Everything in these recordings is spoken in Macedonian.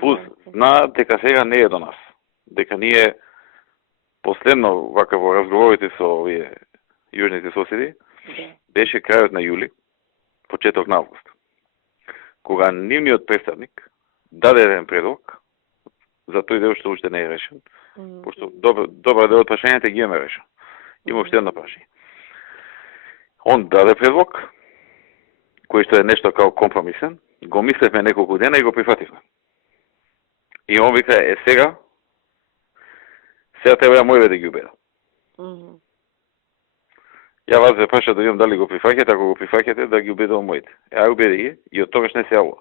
Пус знаат дека сега не е до нас. Дека ние последно вака во разговорите со овие јужните соседи беше крајот на јули, почеток на август. Кога нивниот представник даде еден предлог за тој дел што уште не е решен, пошто добар дел од прашањата ги имаме решен. Има уште едно прашање. Он даде предлог, кој што е нешто као компромисен, го мислевме неколку дена и го прифативме. И он вика, сега треба ја мојве да ги убеда. Ја вас ве праша да видам дали го прифаќате, ако го прифаќате, да ги убедувам моите. Ја убеди ги и од тогаш не се јавува.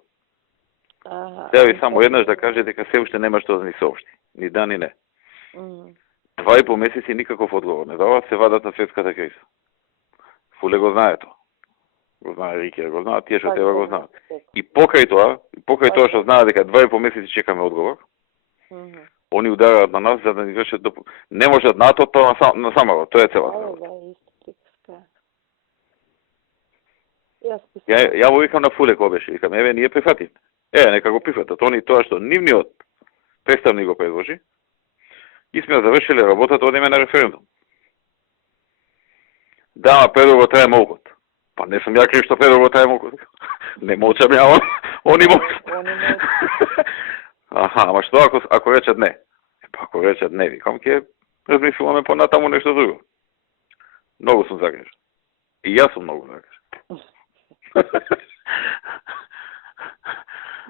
Сега ви само еднаш да каже дека се уште нема што да ни соопшти. Ни да, ни не. 2,5 месеци никаков одговор не дава, се вадат на светската криза. Фуле го знае тоа. Го знае Рикер, го знаат, тие што треба го знаат. И покрај тоа што знаат дека 2,5 месеци чекаме одговор, они удараат на нас за да ни вршат не можат на тоа на самого, тоа е целата. Ја го викам на Фуле кој беше, викам, еве ние прифативме. Нека го прифатат. Они тоа што нивниот представник го предложи, и сме завршиле работата, одиме на референдум. Да, предлогот трае молку. Па не сум ја крив што предлогот трае молку. Не молчам ја, они молчат. Ама што ако речат не? Па ако речат не, викам, ќе размислуваме понатаму нешто друго. Многу сум загрижен. И јас сум многу загрижен.